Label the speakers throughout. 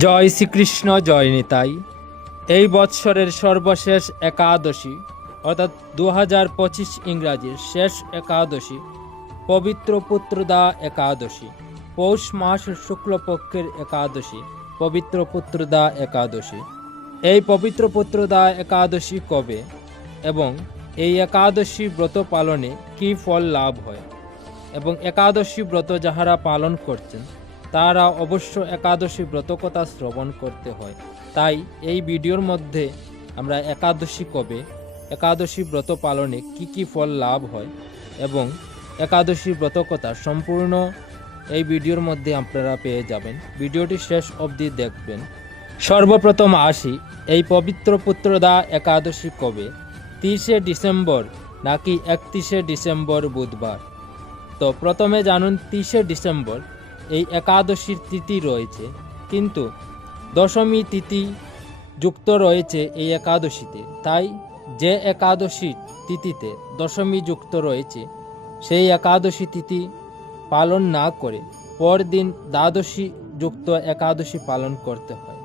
Speaker 1: জয় শ্রীকৃষ্ণ, জয় নিতাই। এই বৎসরের সর্বশেষ একাদশী, অর্থাৎ দু হাজার পঁচিশ ইংরাজির শেষ একাদশী, পবিত্র পুত্রদা একাদশী, পৌষ মাস শুক্লপক্ষের একাদশী, পবিত্র পুত্রদা একাদশী। এই পবিত্র পুত্রদা একাদশী কবে এবং এই একাদশী ব্রত পালনে কী ফল লাভ হয় এবং একাদশী ব্রত যাহারা পালন করছেন তারা অবশ্য একাদশী ব্রতকথা শ্রবণ করতে হয়। তাই এই ভিডিওর মধ্যে আমরা একাদশী কবে, একাদশী ব্রত পালনে কি কি ফল লাভ হয় এবং একাদশী ব্রতকথা সম্পূর্ণ এই ভিডিওর মধ্যে আপনারা পেয়ে যাবেন। ভিডিওটি শেষ অবধি দেখবেন। সর্বপ্রথম আসি, এই পবিত্র পুত্রদা একাদশী কবে, তিরিশে ডিসেম্বর নাকি একত্রিশে ডিসেম্বর বুধবার? তো প্রথমে জানুন তিরিশে ডিসেম্বর। এই একাদশীর তিথি রয়েছে। কিন্তু দশমী তিথি যুক্ত রয়েছে এই একাদশীতে। তাই যে একাদশী তিথিতে দশমী যুক্ত রয়েছে, সেই একাদশী তিথি পালন না করে পরদিন দ্বাদশী যুক্ত একাদশী পালন করতে হয়।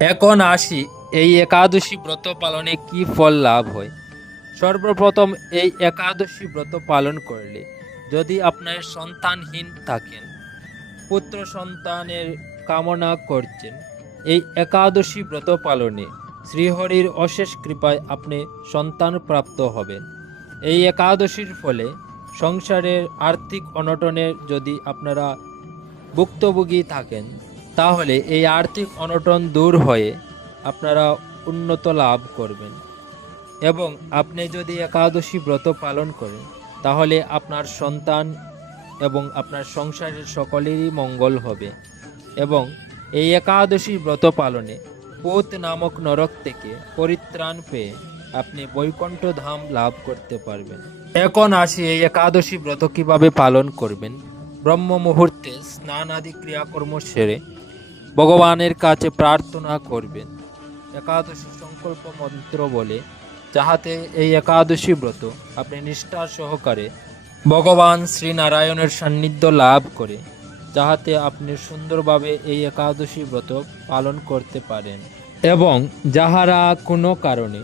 Speaker 1: এখন আসি এই একাদশী ব্রত পালনে কি ফল লাভ হয়। সর্বপ্রথম এই একাদশী ব্রত পালন করলে যদি আপনার সন্তানহীন থাকেন পুত্র সন্তানের কামনা করছেন। এই একাদশী ব্রত পালনে শ্রীহরির অশেষ কৃপায় আপনি সন্তান প্রাপ্ত হবেন। এই একাদশীর ফলে সংসারের আর্থিক অনটনের যদি আপনারা ভুক্তভোগী থাকেন, তাহলে এই আর্থিক অনটন দূর হয়ে আপনারা উন্নত লাভ করবেন। এবং আপনি যদি একাদশী ব্রত পালন করেন, তাহলে আপনার সন্তান এবং আপনার সংসারের সকলেরই মঙ্গল হবে। এবং এই একাদশী ব্রত পালনে পোত নামক নরক থেকে পরিত্রাণ পেয়ে আপনি বৈকুণ্ঠ ধাম লাভ করতে পারবেন। এখন আসি এই একাদশী ব্রত কীভাবে পালন করবেন? ব্রহ্ম মুহূর্তে স্নান আদি ক্রিয়াকর্ম সেরে ভগবানের কাছে প্রার্থনা করবেন। একাদশী সংকল্প মন্ত্র বলে, যাহাতে এই একাদশী ব্রত আপনি নিষ্ঠা সহকারে ভগবান শ্রীনারায়ণের সান্নিধ্য লাভ করে, যাহাতে আপনি সুন্দরভাবে এই একাদশী ব্রত পালন করতে পারেন। এবং যাহারা কোনো কারণে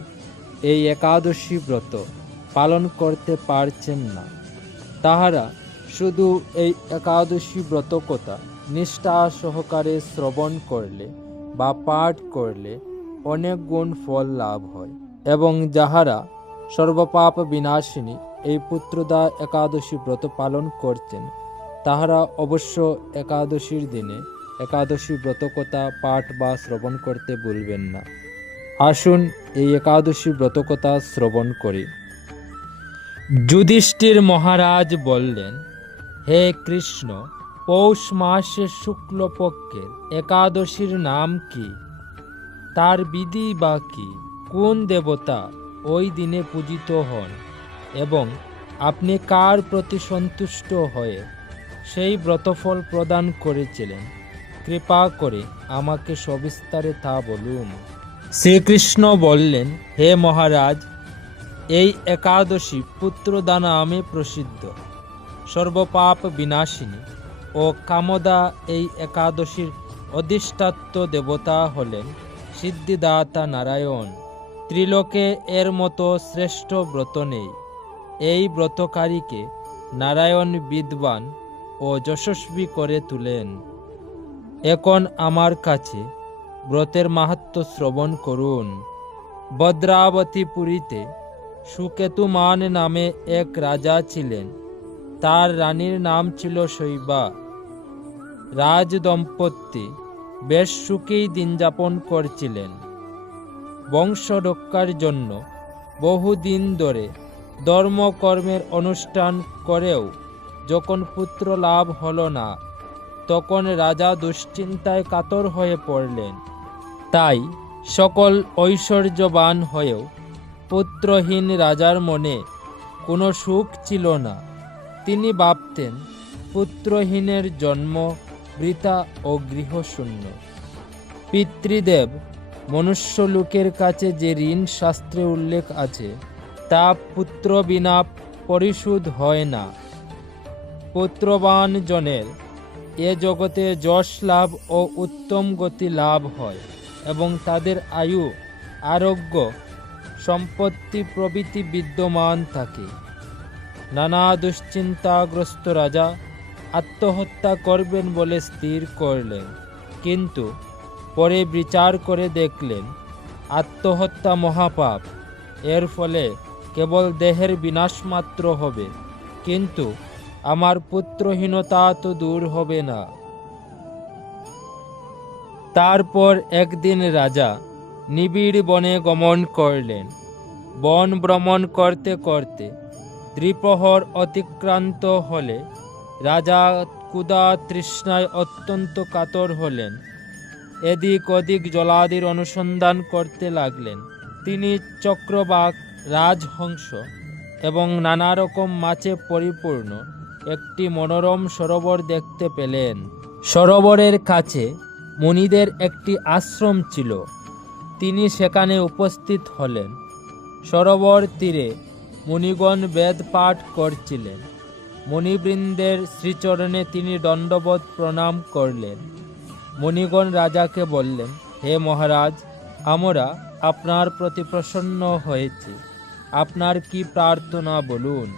Speaker 1: এই একাদশী ব্রত পালন করতে পারছেন না, তাহারা শুধু এই একাদশী ব্রত কথা নিষ্ঠা সহকারে শ্রবণ করলে বা পাঠ করলে অনেক গুণ ফল লাভ হয়। এবং যাহারা সর্বপাপ বিনাশিনী এই পুত্রদা একাদশী ব্রত পালন করছেন তাহারা অবশ্য একাদশীর দিনে একাদশী ব্রতকথা পাঠ বা শ্রবণ করতে ভুলবেন না। আসুন এই একাদশী ব্রতকথা শ্রবণ করি। যুধিষ্ঠির মহারাজ বললেন, হে কৃষ্ণ, পৌষ মাসের শুক্লপক্ষের একাদশীর নাম কি? তার বিধি বা কি? কোন দেবতা ওই দিনে পূজিত হন? এবং আপনি কার প্রতি সন্তুষ্ট হয়ে সেই ব্রতফল প্রদান করেছিলেন, কৃপা করে আমাকে সবিস্তারে তা বলুন। শ্রীকৃষ্ণ বললেন, হে মহারাজ, এই একাদশী পুত্রদা নামে প্রসিদ্ধ, সর্বপাপ বিনাশিনী ও কামদা এই একাদশীর অধিষ্ঠাত্ব দেবতা হলেন সিদ্ধিদাতা নারায়ণ। ত্রিলোকে এর মতো শ্রেষ্ঠ ব্রত নেই। এই ব্রতকারীকে নারায়ণ বিদ্বান ও যশস্বী করে তুলেন। এখন আমার কাছে ব্রতের মাহাত্ম শ্রবণ করুন। ভদ্রাবতী পুরীতে সুকেতুমান নামে এক রাজা ছিলেন। তার রানীর নাম ছিল শৈবা। রাজ দম্পতি বেশ সুখেই দিন যাপন করছিলেন। বংশ রক্ষার জন্য বহুদিন ধরে ধর্মকর্মের অনুষ্ঠান করেও যখন পুত্র লাভ হল না, তখন রাজা দুশ্চিন্তায় কাতর হয়ে পড়লেন। তাই সকল ঐশ্বর্যবান হয়েও পুত্রহীন রাজার মনে কোনো সুখ ছিল না। তিনি ভাবতেন, পুত্রহীনের জন্ম বৃথা ও গৃহশূন্য। পিতৃদেব মনুষ্য লোকের কাছে যে ঋণ শাস্ত্রে উল্লেখ আছে তা পুত্র বিনা পরিশোধ হয় না। পুত্রবান জনের, এ জগতে যশ লাভ ও উত্তম গতি লাভ হয় এবং তাদের আয়ু, আরোগ্য, সম্পত্তি প্রভৃতি বিদ্যমান থাকে। নানা দুশ্চিন্তাগ্রস্ত রাজা আত্মহত্যা করবেন বলে স্থির করলেন। কিন্তু পরে বিচার করে দেখলেন, আত্মহত্যা মহাপাপ। এর ফলে কেবল দেহের বিনাশ মাত্র হবে, কিন্তু আমার পুত্রহীনতা তো দূর হবে না। তারপর একদিন রাজা নিবিড় বনে গমন করলেন। বন ভ্রমণ করতে করতে ত্রিপ্রহর অতিক্রান্ত হলে রাজা কুদা তৃষ্ণায় অত্যন্ত কাতর হলেন। এদিক ওদিক জলাদির অনুসন্ধান করতে লাগলেন। তিনি চক্রবাক রাজহংস এবং নানা রকম মাছে পরিপূর্ণ একটি মনোরম সরোবর দেখতে পেলেন। সরোবরের কাছে মুনিদের একটি আশ্রম ছিল। তিনি সেখানে উপস্থিত হলেন। সরোবর তীরে মুনিগণ বেদ পাঠ করছিলেন। মণিবৃন্দের শ্রীচরণে তিনি দণ্ডবোধ প্রণাম করলেন। মুনিগণ রাজাকে বললেন, হে মহারাজ, আমরা আপনার প্রতি প্রসন্ন হয়েছি। আপনার কি প্রার্থনা বলুন?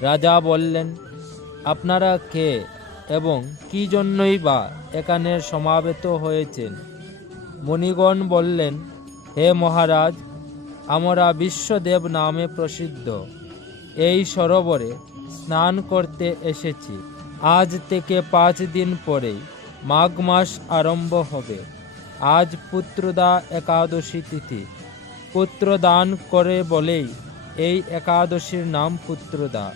Speaker 1: রাজা বললেন, আপনারা কে এবং কি জন্যই বা এখানে সমাবেত হয়েছেন? মণিগণ বললেন, হে মহারাজ, আমরা বিশ্বদেব নামে প্রসিদ্ধ। এই সরোবরে স্নান করতে এসেছি। আজ থেকে পাঁচ দিন পরেই মাঘ মাস আরম্ভ হবে। আজ পুত্রদা একাদশী তিথি। পুত্রদান করে বলেই এই একাদশীর নাম পুত্রদা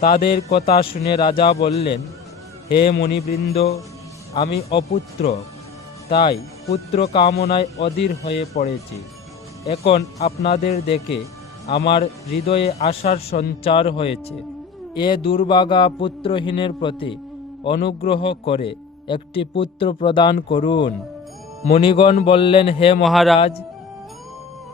Speaker 1: তাদের কথা শুনে রাজা বললেন, হে মণিবৃন্দ আমি অপুত্র, তাই পুত্র কামনায় অধীর হয়ে পড়েছি। এখন আপনাদের দেখে আমার হৃদয়ে আশার সঞ্চার হয়েছে। এ দুর্বাগা পুত্রহীনের প্রতি অনুগ্রহ করে একটি পুত্র প্রদান করুন। মণিগণ বললেন, হে মহারাজ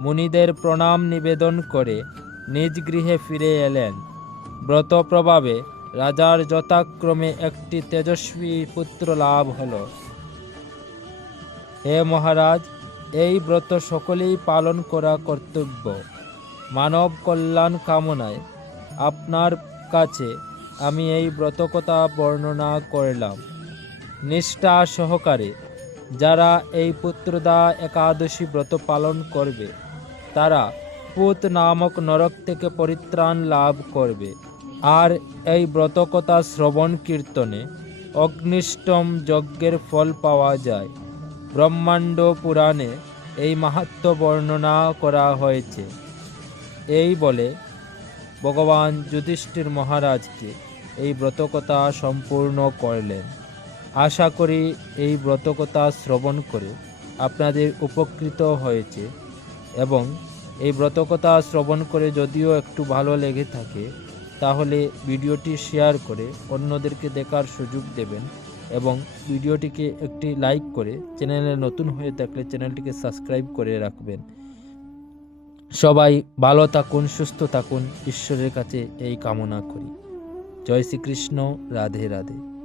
Speaker 1: মুনিদের প্রণাম নিবেদন করে নিজ গৃহে ফিরে এলেন। ব্রত প্রভাবে রাজার যথাক্রমে একটি তেজস্বী পুত্র লাভ হলো। হে মহারাজ, এই ব্রত সকলেই পালন করা কর্তব্য। মানব কল্যাণ কামনায় আপনার কাছে আমি এই ব্রতকথা বর্ণনা করলাম। নিষ্ঠা সহকারে যারা এই পুত্রদা একাদশী ব্রত পালন করবে তারা পুত নামক নরক থেকে পরিত্রাণ লাভ করবে। আর এই ব্রতকথা শ্রবণ কীর্তনে অগ্নিষ্টম যজ্ঞের ফল পাওয়া যায়। ব্রহ্মাণ্ড পুরাণে এই মাহাত্ম বর্ণনা করা হয়েছে। এই বলে ভগবান যুধিষ্ঠির মহারাজকে এই ব্রতকথা সম্পূর্ণ করলেন। আশা করি এই ব্রতকথা শ্রবণ করে আপনাদের উপকৃত হয়েছে। এবং এই ব্রতকথা শ্রবণ করে যদিও একটু ভালো লেগে থাকে, তাহলে ভিডিওটি শেয়ার করে অন্যদেরকে দেখার সুযোগ দেবেন এবং ভিডিওটিকে একটি লাইক করে চ্যানেলে নতুন হয়ে থাকলে চ্যানেলটিকে সাবস্ক্রাইব করে রাখবেন। সবাই ভালো থাকুন, সুস্থ থাকুন, ঈশ্বরের কাছে এই কামনা করি। জয় শ্রীকৃষ্ণ, রাধে রাধে।